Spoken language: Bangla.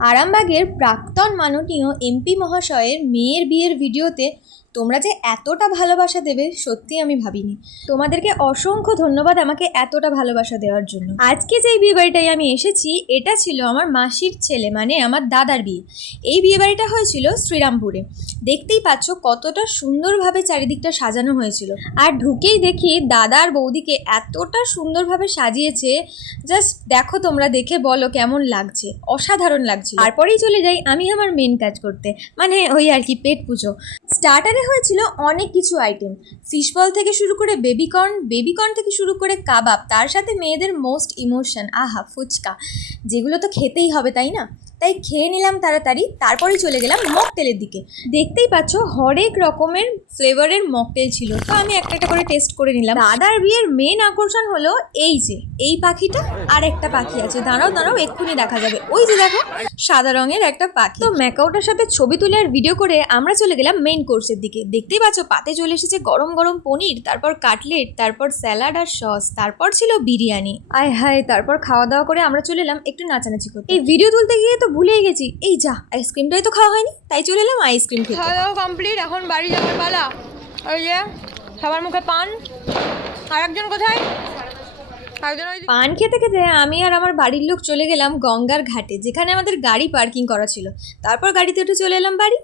আরামবাগের প্রাক্তন মাননীয় এমপি মহাশয়ের মেয়ের বিয়ের ভিডিওতে তোমরা যে এতটা ভালোবাসা দেবে সত্যি আমি ভাবিনি। তোমাদেরকে অসংখ্য ধন্যবাদ আমাকে এতটা ভালোবাসা দেওয়ার জন্য। আজকে যেই বিয়ে বাড়িটায় আমি এসেছি এটা ছিল আমার মাসির ছেলে মানে আমার দাদার বিয়ে। এই বিয়ে বাড়িটা হয়েছিল শ্রীরামপুরে। দেখতেই পাচ্ছ কতটা সুন্দরভাবে চারিদিকটা সাজানো হয়েছিল। আর ঢুকেই দেখি দাদা আর বৌদিকে এতটা সুন্দরভাবে সাজিয়েছে, জাস্ট দেখো তোমরা, দেখে বলো কেমন লাগছে। অসাধারণ লাগছে। তারপরেই চলে যাই আমি আমার মেন কাজ করতে, মানে ওই আর কি পেট পুজো। স্টার্টারে হয়েছিল অনেক কিছু আইটেম, ফিশ বল থেকে শুরু করে বেবিকর্ন থেকে শুরু করে কাবাব, তার সাথে মেয়েদের মোস্ট ইমোশন আহা ফুচকা, যেগুলো তো খেতেই হবে তাই না। তাই খেয়ে নিলাম তাড়াতাড়ি, তারপরেই চলে গেলাম মকটেলের দিকে। দেখতেই পাচ্ছ হরেক রকমের ফ্লেভারের মকটেল ছিল, তো আমি একটা একটা করে টেস্ট করে নিলাম। দাদার বিয়ের মেন আকর্ষণ হলো এই যে এই পাখিটা, আর একটা পাখি আছে, দাঁড়াও এক্ষুনি দেখা যাবে, ওই যে দেখো সাদা রঙের একটা পাখি। তো ম্যাকাওটার সাথে ছবি তুলে আর ভিডিও করে আমরা চলে গেলাম মেন কোর্সের দিকে। দেখতেই পাচ্ছ পাতে চলে এসেছে গরম গরম পনির, তারপর কাটলেট, তারপর স্যালাড আর সস, তারপর ছিল বিরিয়ানি। আয় হায়, তারপর খাওয়া দাওয়া করে আমরা চলে এলাম একটু নাচানাচি করতে। এই ভিডিও তুলতে গিয়ে তো ভুলেই গেছি, এই যা আইসক্রিমটাই তো খাওয়া হয়নি, তাই চলে এলাম আইসক্রিম খেতে। খাওয়া দাওয়া কমপ্লিট, এখন বাড়ি যাওয়ার পালা। ওই যে সবার মুখে পান, আর একজন কোথায়? পান খেতে খেতে আমি আর আমার বাড়ির লোক চলে গেলাম গঙ্গার ঘাটে, যেখানে আমাদের গাড়ি পার্কিং করা ছিল। তারপর গাড়িতে উঠে চলে এলাম বাড়ি।